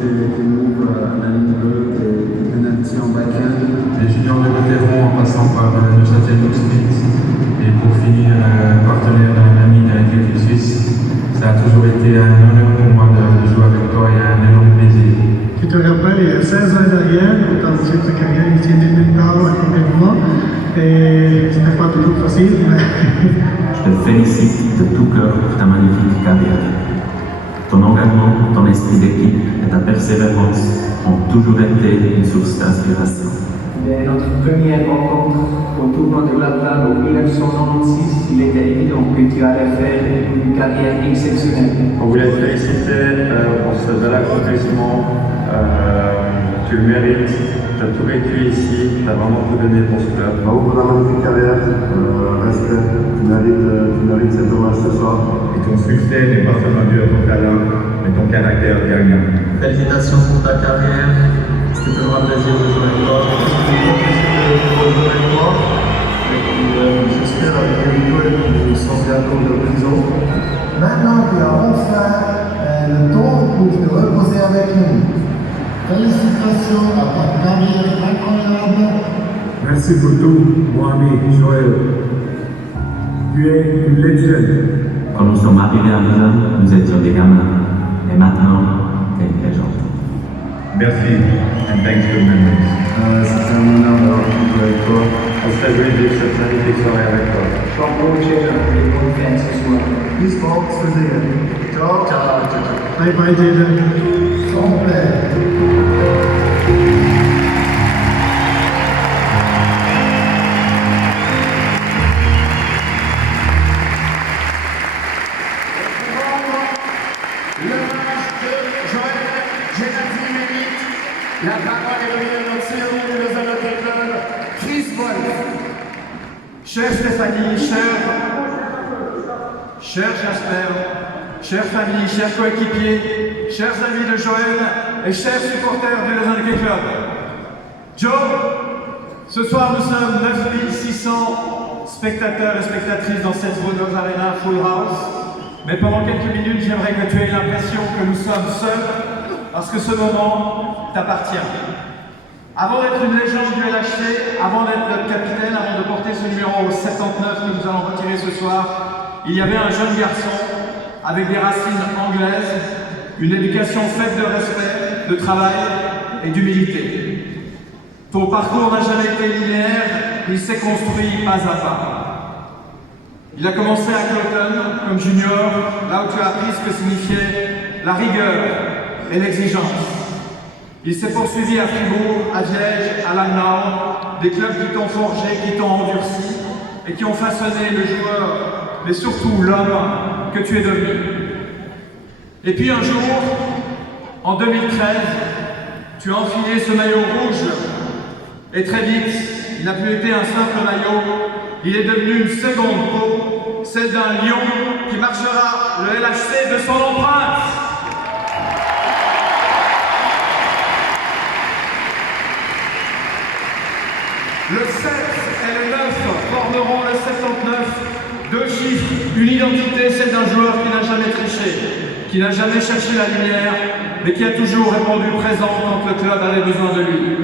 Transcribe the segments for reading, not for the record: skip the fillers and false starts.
tes moves à la ligne bleue, tes penalties en backhand. Les juniors de Gauthieron en passant par Neuchâtel Smith et pour finir partenaire d'un ami de l'équipe suisse. Ça a toujours été un honneur pour moi de jouer avec toi et un énorme plaisir. Tu te rappelles, il y a 16 ans derrière, dans cette carrière ici en Emmental, à côté de moi, et c'était pas toujours facile, mais... Je te félicite de tout cœur pour ta magnifique carrière. Ton engagement, ton esprit d'équipe et ta persévérance ont toujours été une source d'inspiration. Dès notre première rencontre au tournoi de Gladbach en 1996, il était évident que tu allais faire une carrière exceptionnelle. On voulait te féliciter pour ce bel accomplissement. Tu le mérites, tu as tout vécu ici, tu as vraiment tout donné pour ce club. Bravo pour la magnifique carrière, respect, tu mérites cet hommage ce soir. Et ton succès n'est pas seulement dû à ton talent, mais ton caractère gagnant. Félicitations pour ta carrière, c'était toujours un plaisir de jouer avec toi. J'espère avec Nicolas que vous sortez un peu de prison. Maintenant, tu as enfin le temps pour te reposer avec nous. Félicitations à ta carrière incroyable. Merci pour tout, mon ami Joël. Tu es une légende. Quand nous sommes arrivés à Lausanne, nous étions des gamins. Et maintenant, tu es une légende. Merci, and thanks for the memories. C'était un honneur d'avoir joué avec toi. On se réjouit de vivre cette magnifique soirée avec toi. Champion Jadon, les bonnes fans ce soir. Bis bald, zu sehen. Ciao. Ciao, ciao, ciao. Bye bye, Jaden. Complet. La parole est donnée à notre CEO de Lausanne Hockey Club, Chris Wolf. Chère Stéphanie, cher Jasper, chère famille, chers coéquipiers, chers amis de Joël et chers supporters du Lausanne Hockey Club. Joe, ce soir nous sommes 9600 spectateurs et spectatrices dans cette Vonors Arena Full House. Mais pendant quelques minutes, j'aimerais que tu aies l'impression que nous sommes seuls parce que ce moment t'appartient. Avant d'être une légende du LHC, avant d'être notre capitaine, avant de porter ce numéro 79 que nous allons retirer ce soir, il y avait un jeune garçon avec des racines anglaises, une éducation faite de respect, de travail et d'humilité. Ton parcours n'a jamais été linéaire, il s'est construit pas à pas. Il a commencé à Cloton comme junior, là où tu as appris ce que signifiait la rigueur et l'exigence. Il s'est poursuivi à Fribourg, à Liège, à Langnau, des clubs qui t'ont forgé, qui t'ont endurci et qui ont façonné le joueur, mais surtout l'homme que tu es devenu. Et puis un jour, en 2013, tu as enfilé ce maillot rouge et très vite, il n'a plus été un simple maillot, il est devenu une seconde peau, celle d'un lion qui marchera le LHC de son empreinte. Le 7 et le 9 formeront le 79, deux chiffres, une identité, celle d'un joueur qui n'a jamais triché, qui n'a jamais cherché la lumière, mais qui a toujours répondu présent quand le club avait besoin de lui.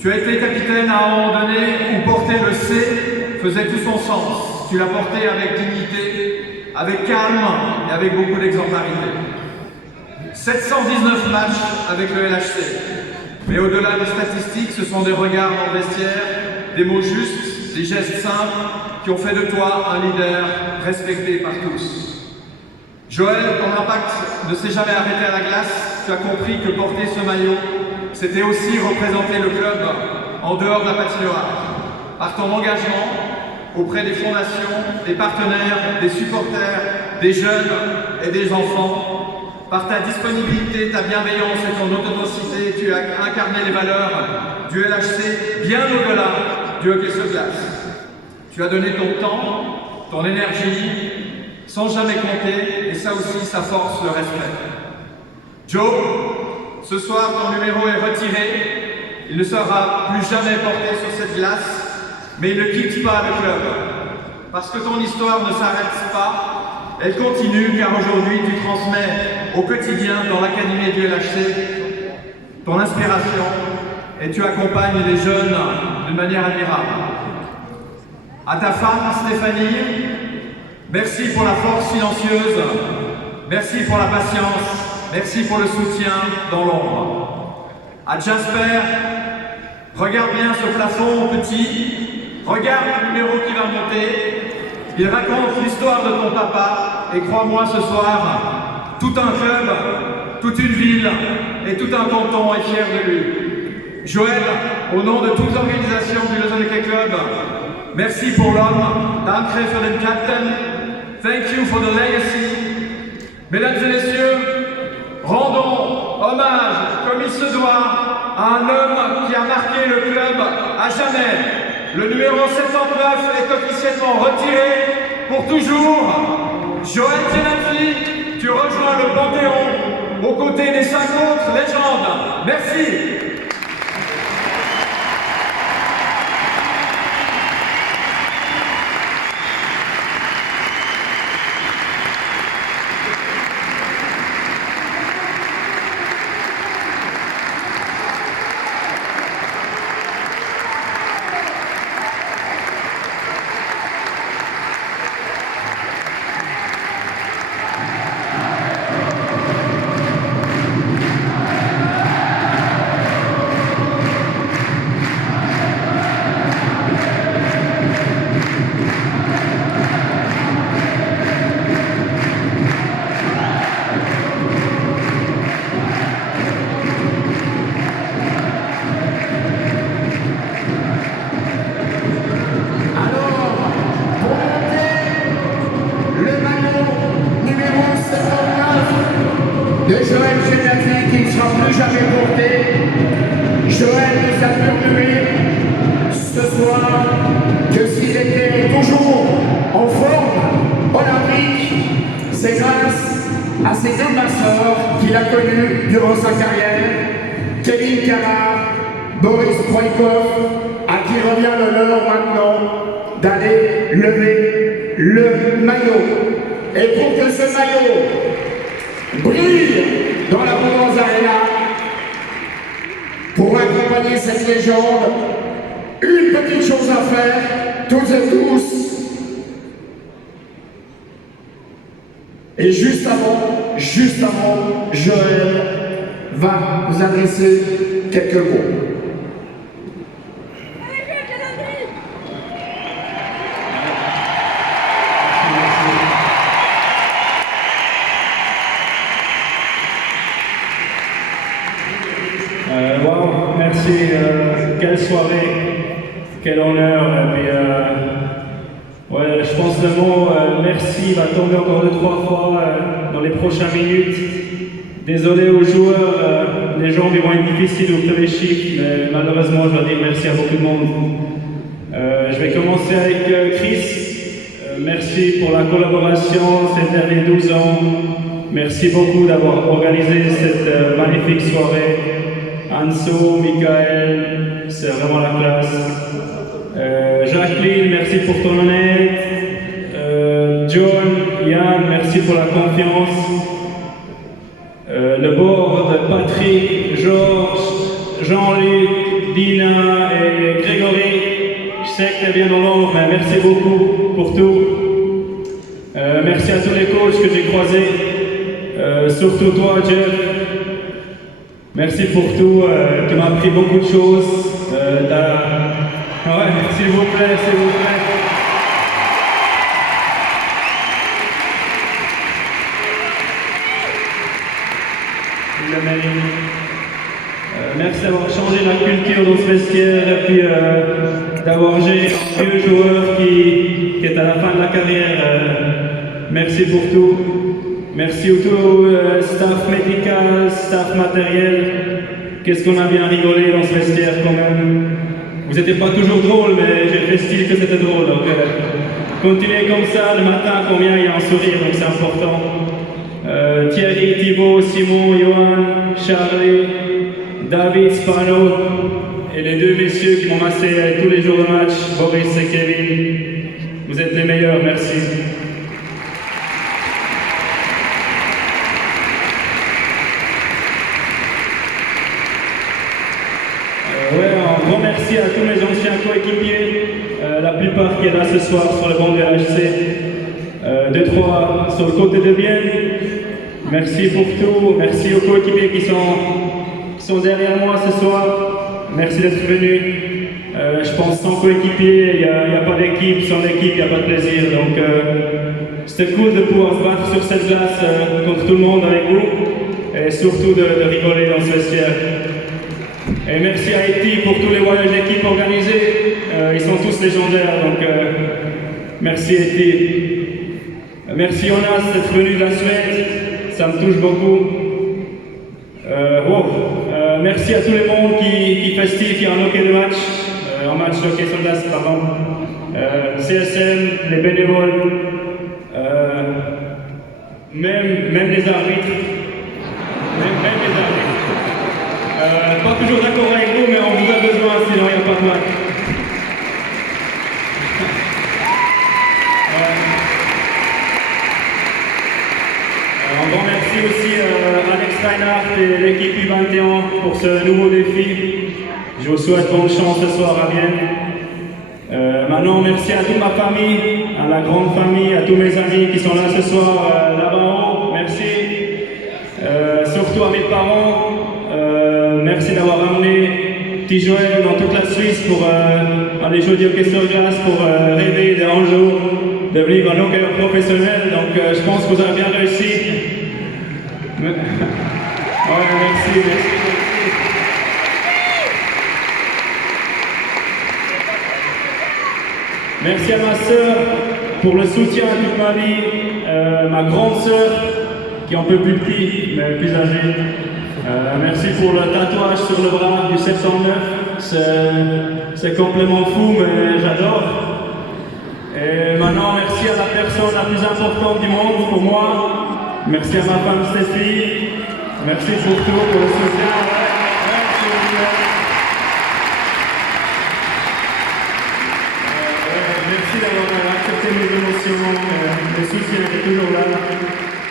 Tu as été capitaine à un moment donné où porter le C faisait tout son sens. Tu l'as porté avec dignité, avec calme et avec beaucoup d'exemplarité. 719 matchs avec le LHC. Mais au-delà des statistiques, ce sont des regards dans le vestiaire, des mots justes, des gestes simples qui ont fait de toi un leader respecté par tous. Joël, ton impact ne s'est jamais arrêté à la glace. Tu as compris que porter ce maillot, c'était aussi représenter le club en dehors de la patinoire. Par ton engagement auprès des fondations, des partenaires, des supporters, des jeunes et des enfants, par ta disponibilité, ta bienveillance et ton authenticité, tu as incarné les valeurs du LHC bien au-delà du hockey sur glace. Tu as donné ton temps, ton énergie, sans jamais compter, et ça aussi, ça force le respect. Joe, ce soir, ton numéro est retiré. Il ne sera plus jamais porté sur cette glace, mais il ne quitte pas le club. Parce que ton histoire ne s'arrête pas. Elle continue car aujourd'hui tu transmets au quotidien dans l'Académie du LHC ton inspiration et tu accompagnes les jeunes d'une manière admirable. À ta femme, Stéphanie, merci pour la force silencieuse, merci pour la patience, merci pour le soutien dans l'ombre. À Jasper, regarde bien ce plafond petit, regarde le numéro qui va monter, il raconte l'histoire de ton papa et crois-moi ce soir, tout un club, toute une ville et tout un canton est fier de lui. Joël, au nom de toute l'organisation du Lausanne Hockey Club, merci pour l'homme, danke für den Captain, thank you for the legacy. Mesdames et messieurs, rendons hommage, comme il se doit, à un homme qui a marqué le club à jamais. Le numéro 79 est officiellement retiré pour toujours. Joël Tienati, tu rejoins le Panthéon aux côtés des 5 autres légendes. Merci. De Joël Tienati qui ne sera plus jamais porté. Joël nous a murmuré ce soir que s'il était toujours en forme olympique, c'est grâce à ces deux masseurs qu'il a connus durant sa carrière, Kevin Kamar, Boris Proikov, à qui revient l'honneur maintenant d'aller lever le maillot. Et pour que ce maillot brille dans la Bourgogne Arena, pour accompagner cette légende, une petite chose à faire, toutes et tous. Et juste avant, Joël va vous adresser quelques mots. Wow, merci, quelle soirée, quel honneur. Et puis, ouais, je pense que le mot merci va tomber encore 2-3 fois dans les prochaines minutes. Désolé aux joueurs, les jambes vont être difficiles au premier chiffre, mais malheureusement je dois dire merci à beaucoup de monde. Je vais commencer avec Chris. Merci pour la collaboration ces derniers 12 ans. Merci beaucoup d'avoir organisé cette magnifique soirée. Anso, Michael, c'est vraiment la classe. Jacqueline, merci pour ton honnête. John, Yann, merci pour la confiance. Le board, Patrick, Georges, Jean-Luc, Dina et Grégory. Je sais que tu es bien dans l'ombre, mais merci beaucoup pour tout. Merci à tous les coachs que j'ai croisés. Surtout toi, Jeff. Merci pour tout, tu m'as appris beaucoup de choses. Ouais, s'il vous plaît, s'il vous plaît. Merci d'avoir changé la culture dans ce vestiaire et puis d'avoir géré un vieux joueur qui est à la fin de la carrière. Merci pour tout. Merci au tout staff médical, staff matériel. Qu'est-ce qu'on a bien rigolé dans ce vestiaire quand même. Vous n'étiez pas toujours drôle, mais j'ai fait style que c'était drôle. Donc continuez comme ça, le matin, combien il y a un sourire, donc c'est important. Thierry, Thibaut, Simon, Johan, Charlie, David, Spano, et les deux messieurs qui m'ont massé tous les jours de match, Boris et Kevin. Vous êtes les meilleurs, merci. grand merci à tous mes anciens coéquipiers, la plupart qui est là ce soir sur le banc de LHC, 2-3 sur le côté de Bienne. Merci pour tout, merci aux coéquipiers qui sont derrière moi ce soir. Merci d'être venus. Je pense sans coéquipier, il n'y a pas d'équipe, sans équipe, il n'y a pas de plaisir. Donc c'était cool de pouvoir se battre sur cette glace contre tout le monde avec vous et surtout de rigoler dans ce vestiaire. Et merci à Eti pour tous les voyages d'équipe organisés. Ils sont tous légendaires, donc merci Eti. Merci Jonas d'être venu de la Suède, ça me touche beaucoup. Merci à tout le monde qui festive, qui a un hockey de match, en match hockey sur glace, pardon. CSM, les bénévoles, même les arbitres. Même les arbitres. Pas toujours d'accord avec vous, mais on vous a besoin, sinon il n'y a pas de match. Un grand merci aussi à Alex Reinhardt et l'équipe U21 pour ce nouveau défi. Je vous souhaite bonne chance ce soir à Vienne. Maintenant, merci à toute ma famille, à la grande famille, à tous mes amis qui sont là ce soir, là-bas en haut. Merci. Surtout à mes parents. Merci d'avoir amené petit Joël dans toute la Suisse pour aller jouer du hockey sur glace, pour rêver d'un jour devenir un hockeyeur professionnel. Donc je pense que vous avez bien réussi. Ouais, merci. Merci à ma sœur pour le soutien toute ma vie, ma grande sœur qui est un peu plus petite mais plus âgée. Merci pour le tatouage sur le bras du 709, c'est complètement fou mais j'adore. Et maintenant merci à la personne la plus importante du monde pour moi, merci à ma femme Stéphie, merci pour tout, pour le soutien. Merci d'avoir accepté mes émotions, le soutien est toujours là.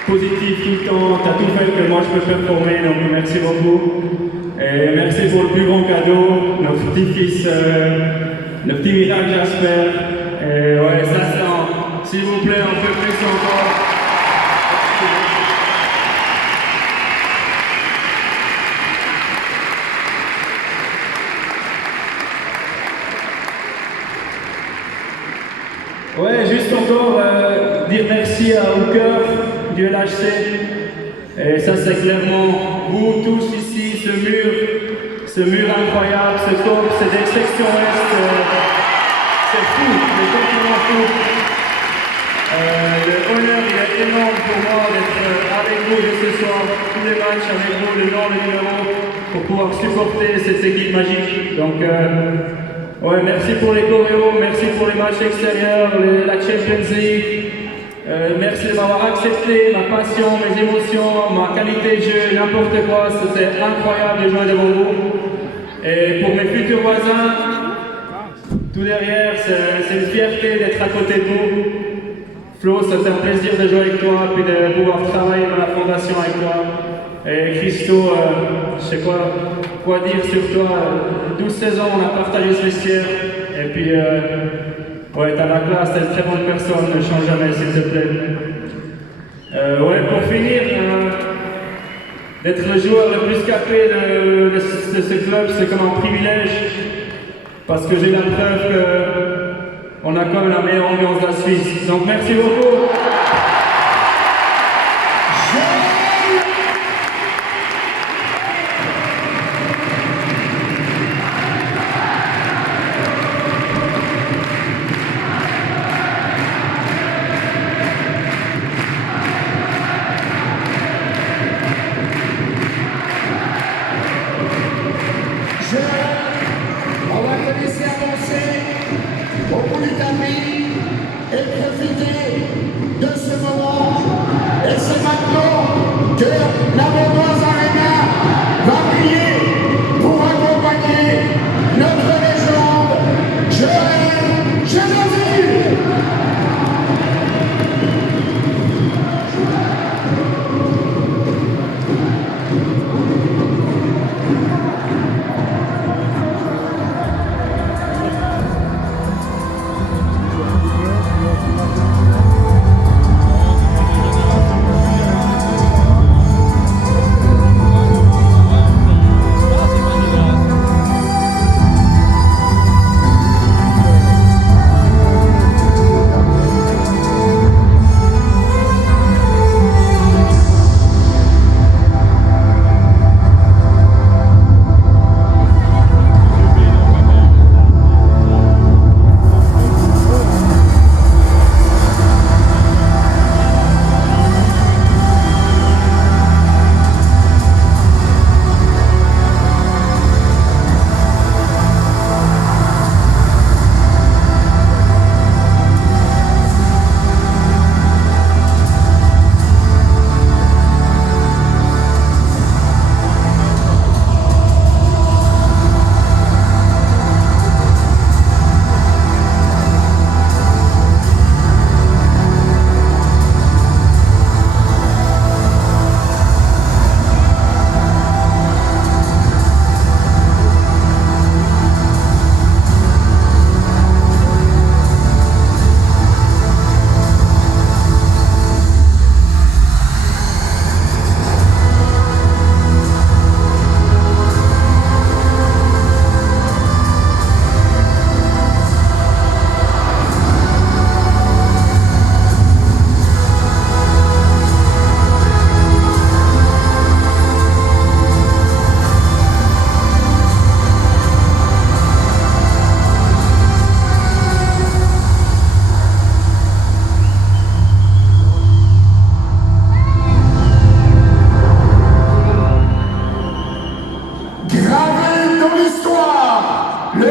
Positif tout le temps, tu as tout fait que moi je peux performer, donc merci beaucoup. Et merci pour le plus grand cadeau, notre petit-fils, le petit miracle Jasper. Et ouais, ça c'est s'il vous plaît, un peu plus encore. Ouais, juste encore dire merci à Hooker du LHC. Et ça c'est clairement vous tous ici, ce mur incroyable, ce corps, cette section est, c'est fou, c'est complètement fou. Le honneur il est énorme pour moi d'être avec vous ce soir, tous les matchs avec vous, le nom, le numéro, pour pouvoir supporter cette équipe magique. Donc ouais, merci pour les choréos, merci pour les matchs extérieurs, la Champions League. Merci de m'avoir accepté, ma passion, mes émotions, ma qualité de jeu, n'importe quoi. C'était incroyable de jouer devant vous. Et pour mes futurs voisins, tout derrière, c'est une fierté d'être à côté de vous. Flo, c'était un plaisir de jouer avec toi, puis de pouvoir travailler dans la fondation avec toi. Et Christo, je sais quoi dire sur toi. 12-16 ans, on a partagé ce vestiaire. Et puis, ouais, t'as la classe, t'es une très bonne personne, ne change jamais, s'il te plaît. Ouais, pour finir, d'être le joueur le plus capé de ce club, c'est comme un privilège. Parce que j'ai la preuve qu'on a quand même la meilleure ambiance de la Suisse. Donc merci beaucoup. On va te laisser avancer au bout du tapis et profiter de ce moment. Et c'est maintenant que la Vaudoise Arena va briller pour accompagner notre légende, Joël Genozzi.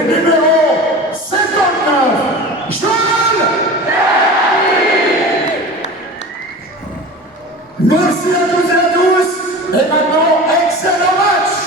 numéro 59, Joël. Merci à toutes et à tous. Et maintenant, excellent match.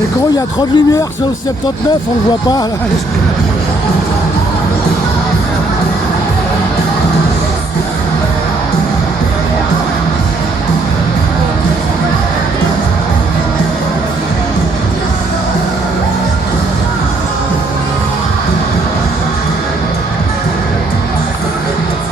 C'est con, il y a trop de lumière sur le 79, on le voit pas là.